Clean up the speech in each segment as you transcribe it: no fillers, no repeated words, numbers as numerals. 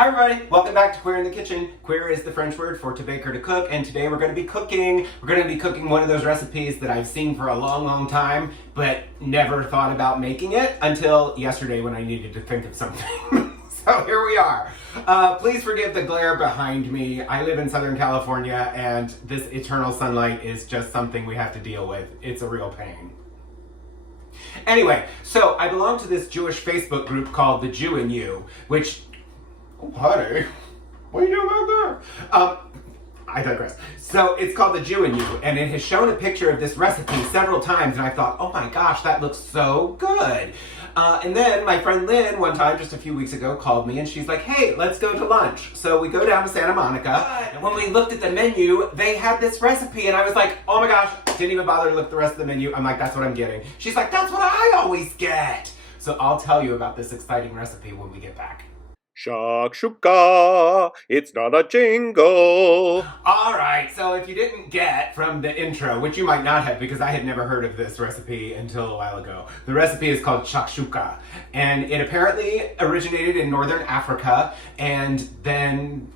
Hi everybody, welcome back to Queer in the Kitchen. Queer is the French word for to bake or to cook, and today we're going to be cooking. We're going to be cooking one of those recipes that I've seen for a long time, but never thought about making it until yesterday when I needed to think of something. So here we are. Please forgive the glare behind me. I live in Southern California, and this eternal sunlight is just something we have to deal with. It's a real pain. Anyway, so I belong to this Jewish Facebook group called The Jew in You, which... Oh, honey, what are you doing back there? I digress. So it's called The Jew in You, and it has shown a picture of this recipe several times, and I thought, oh my gosh, that looks so good. And then my friend Lynn, one time, just a few weeks ago, called me, and she's like, hey, let's go to lunch. So we go down to Santa Monica, and when we looked at the menu, they had this recipe, and I was like, oh my gosh, didn't even bother to look at the rest of the menu. I'm like, that's what I'm getting. She's like, that's what I always get. So I'll tell you about this exciting recipe when we get back. SHAK, SHUKA, it's not a jingle. All right, so if you didn't get from the intro, which you might not have because I had never heard of this recipe until a while ago, the recipe is called SHUKA, and it apparently originated in northern Africa and then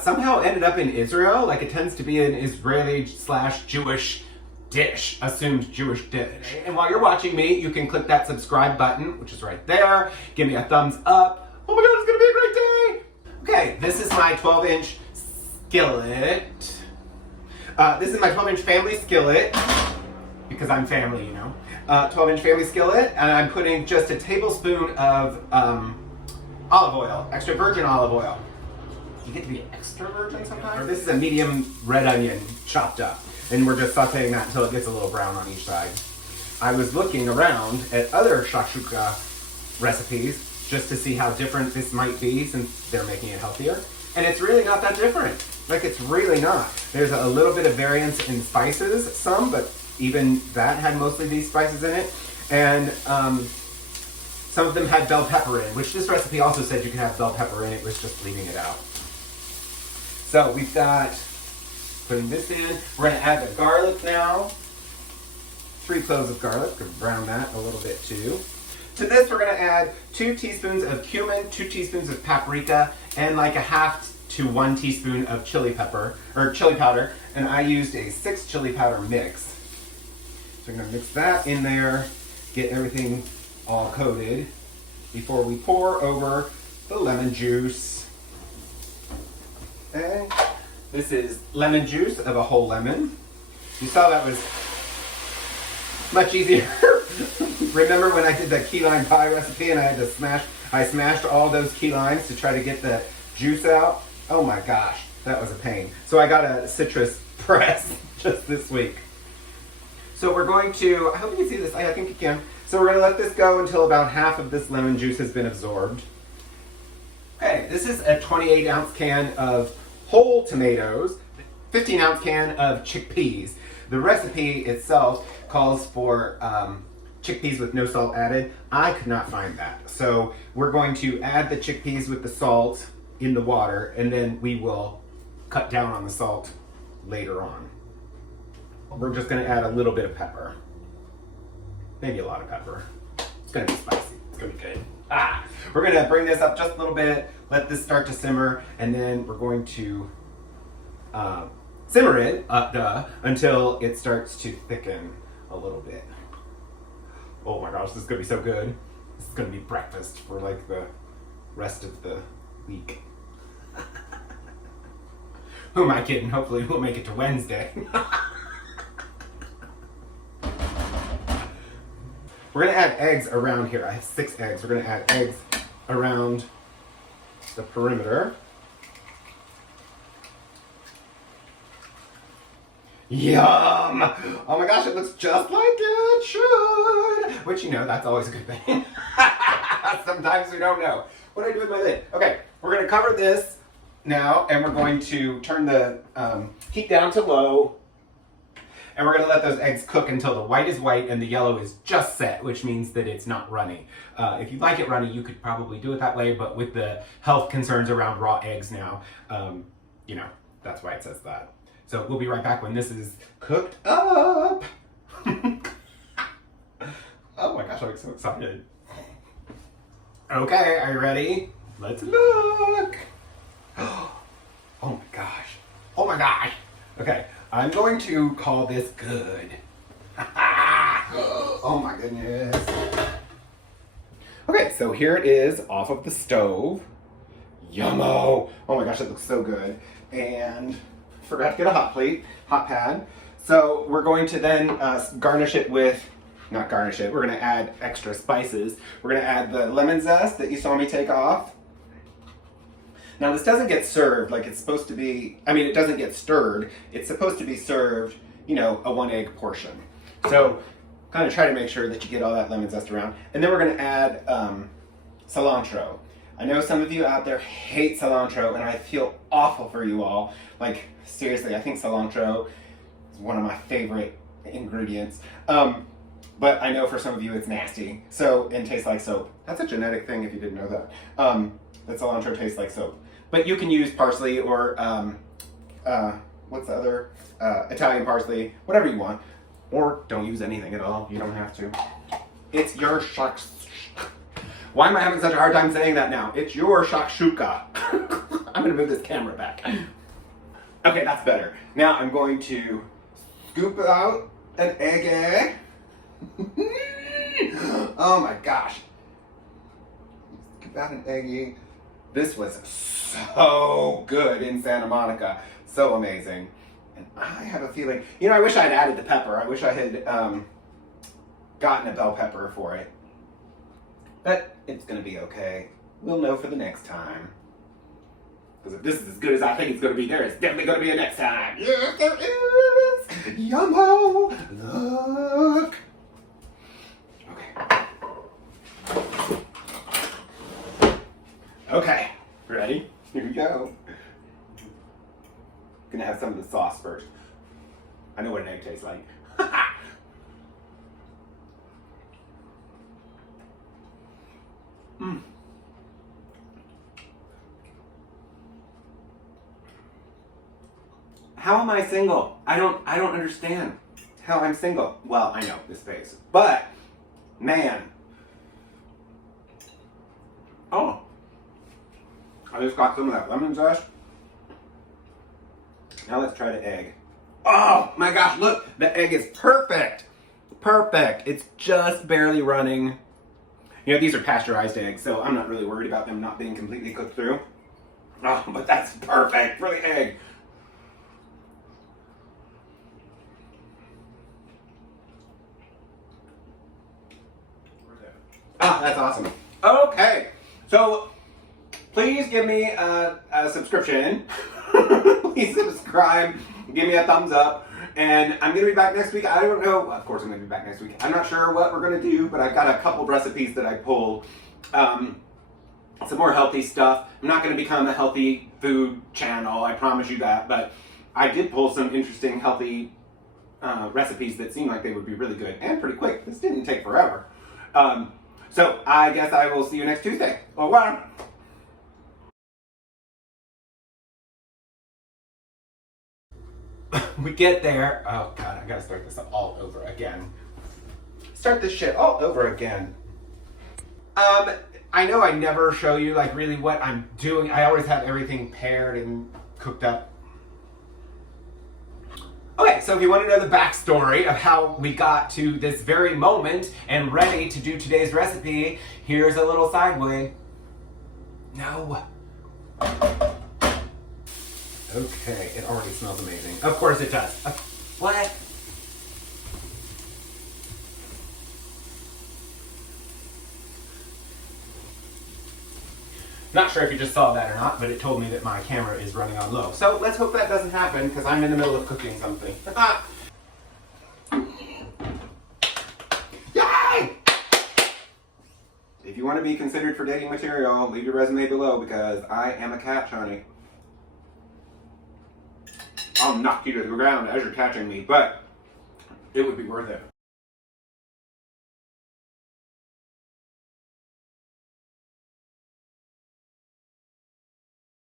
somehow ended up in Israel. Like, it tends to be an Israeli/Jewish dish, assumed Jewish dish. And while you're watching me, you can click that subscribe button, which is right there. Give me a thumbs up. Oh my god, it's gonna be a great day! Okay, this is my 12-inch skillet. This is my 12-inch family skillet, because I'm family, you know. 12-inch family skillet, and I'm putting just a tablespoon of olive oil, extra virgin olive oil. You get to be extra virgin sometimes? This is a medium red onion chopped up, and we're just sauteing that until it gets a little brown on each side. I was looking around at other shakshuka recipes just to see how different this might be since they're making it healthier. And it's really not that different. Like, it's really not. There's a little bit of variance in spices, some, but even that had mostly these spices in it. And some of them had bell pepper in, which this recipe also said you could have bell pepper in. It was just leaving it out. So we've got, putting this in. We're gonna add the garlic now. 3 cloves of garlic, gonna brown that a little bit too. To this, we're going to add 2 teaspoons of cumin, 2 teaspoons of paprika, and like a half to 1 teaspoon of chili pepper, or chili powder. And I used a 6 chili powder mix. So we're going to mix that in there, get everything all coated before we pour over the lemon juice. Okay. This is lemon juice of a whole lemon. You saw that was much easier. Remember when I did the key lime pie recipe and I had to smashed all those key limes to try to get the juice out? Oh my gosh, that was a pain. So I got a citrus press just this week. So we're going to, I hope you can see this, I think you can. So we're gonna let this go until about half of this lemon juice has been absorbed. Okay, this is a 28-ounce can of whole tomatoes, 15-ounce can of chickpeas. The recipe itself calls for chickpeas with no salt added. I could not find that. So we're going to add the chickpeas with the salt in the water, and then we will cut down on the salt later on. We're just gonna add a little bit of pepper. Maybe a lot of pepper. It's gonna be spicy, it's gonna be good. We're gonna bring this up just a little bit, let this start to simmer, and then we're going to simmer it until it starts to thicken a little bit. Oh my gosh, this is gonna be so good. This is gonna be breakfast for like the rest of the week. Who am I kidding? Hopefully we'll make it to Wednesday. We're gonna add eggs around here. I have 6 eggs. We're gonna add eggs around the perimeter. Yum! Oh my gosh, it looks just like it should! Which, you know, that's always a good thing. Sometimes we don't know. What do I do with my lid? Okay, we're going to cover this now, and we're going to turn the heat down to low. And we're going to let those eggs cook until the white is white and the yellow is just set, which means that it's not runny. If you'd like it runny, you could probably do it that way, but with the health concerns around raw eggs now, you know, that's why it says that. So we'll be right back when this is cooked up. Oh my gosh, I'm so excited. Okay, are you ready? Let's look. Oh my gosh. Oh my gosh. Okay, I'm going to call this good. Oh my goodness. Okay, so here it is off of the stove. Yummo! Oh my gosh, it looks so good. And forgot to get a hot pad. So we're going to then garnish it with, not garnish it, we're gonna add extra spices. We're gonna add the lemon zest that you saw me take off. Now this doesn't get served like it's supposed to be, I mean it doesn't get stirred. It's supposed to be served, you know, a 1 egg portion. So kind of try to make sure that you get all that lemon zest around. And then we're gonna add cilantro. I know some of you out there hate cilantro and I feel awful for you all. Like seriously, I think cilantro is one of my favorite ingredients. But I know for some of you it's nasty. So, and tastes like soap. That's a genetic thing if you didn't know that. That cilantro tastes like soap. But you can use parsley or, what's the other? Italian parsley, whatever you want. Or don't use anything at all. You don't have to. It's your SHAK. Why am I having such a hard time saying that now? It's your SHUKA. I'm gonna move this camera back. Okay, that's better. Now I'm going to scoop out an egg. Oh my gosh. Scoop out an eggy. This was so good in Santa Monica. So amazing. And I have a feeling, you know, I wish I had added the pepper. I wish I had gotten a bell pepper for it. But it's gonna be okay. We'll know for the next time. Because if this is as good as I think it's gonna be, there is definitely gonna be a next time. Yes, there is! Yummo! Look! Okay. Okay, ready? Here we go. Gonna have some of the sauce first. I know what an egg tastes like. Mm. How am I single? I don't understand how I'm single. Well, I know this face, but man. Oh, I just got some of that lemon zest. Now let's try the egg. Oh my gosh, look, the egg is perfect. Perfect. It's just barely running. You know, these are pasteurized eggs, so I'm not really worried about them not being completely cooked through. Oh, but that's perfect for the egg. Ah, that's awesome. Okay, so please give me a subscription. Please subscribe, give me a thumbs up, and I'm going to be back next week. I don't know, of course I'm going to be back next week. I'm not sure what we're going to do, but I've got a couple recipes that I pulled. Some more healthy stuff. I'm not going to become a healthy food channel, I promise you that, but I did pull some interesting healthy recipes that seem like they would be really good and pretty quick. This didn't take forever. So I guess I will see you next Tuesday. Au revoir. We get there. Oh God, I gotta start this all over again. Start this shit all over again. I know I never show you like really what I'm doing. I always have everything paired and cooked up. Okay, so if you want to know the backstory of how we got to this very moment and ready to do today's recipe, here's a little segue. No. Okay, it already smells amazing. Of course it does. What? Not sure if you just saw that or not, but it told me that my camera is running on low. So let's hope that doesn't happen because I'm in the middle of cooking something. Yay! If you want to be considered for dating material, leave your resume below because I am a catch, honey. I'll knock you to the ground as you're catching me, but it would be worth it.